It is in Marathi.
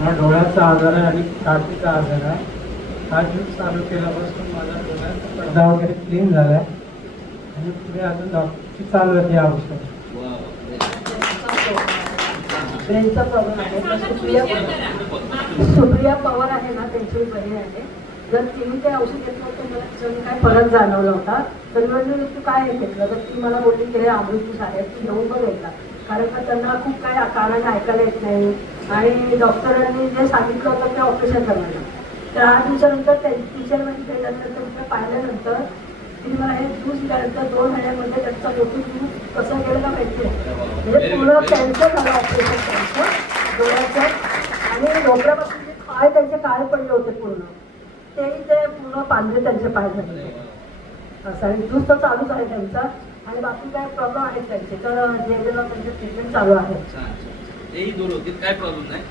हा डोळ्याचा आजार आहे आणि काठीचा आजार आहे. हा ज्यूस चालू केल्यापासून माझा डोळ्याचा पडदा वगैरे क्लीन झाला आहे आणि पुढे अजून डॉक्टरची चालू आहे ते औषध. ब्रेनचा प्रॉब्लेम आहे तर सुप्रिया पवार आहे ना, त्यांची बहीण आहे. जर तिने ते औषध घेतलं तर मला त्याच्याने काय फरक जाणवला होता. तर म्हणजे तू काय घेतलं तर ती मला बोलली की हे अमृत ज्यूस आहे, तू घेऊन बघ एकदा. कारण का त्यांना खूप काय कानाने ऐकायला येत नाही आणि डॉक्टरांनी जे सांगितलं होतं ते ऑपरेशन करायला. तर 8 दिवसानंतर टीचरमध्ये भेटल्यानंतर तिथे पाहिल्यानंतर तिने मला हे ज्यूस दिल्यानंतर 2 महिन्यामध्ये त्यांचा मोठं ज्यूस कसं गेलं का माहिती आहे. म्हणजे पूर्ण कॅन्सर झालं ऑपरेशन त्यांचं डोळ्याचं आणि डोक्यापासून जे पाय त्यांचे काळे पडले होते पूर्ण, तेही ते पूर्ण पांढरे त्यांचे पाय झाले असं. आणि ज्यूस तर चालूच आहे त्यांचा आणि बाकी काय प्रॉब्लेम आहेत त्यांचे तर जे त्यांचे ट्रीटमेंट चालू आहे. तेही दूर होतील, काय प्रॉब्लेम नाही.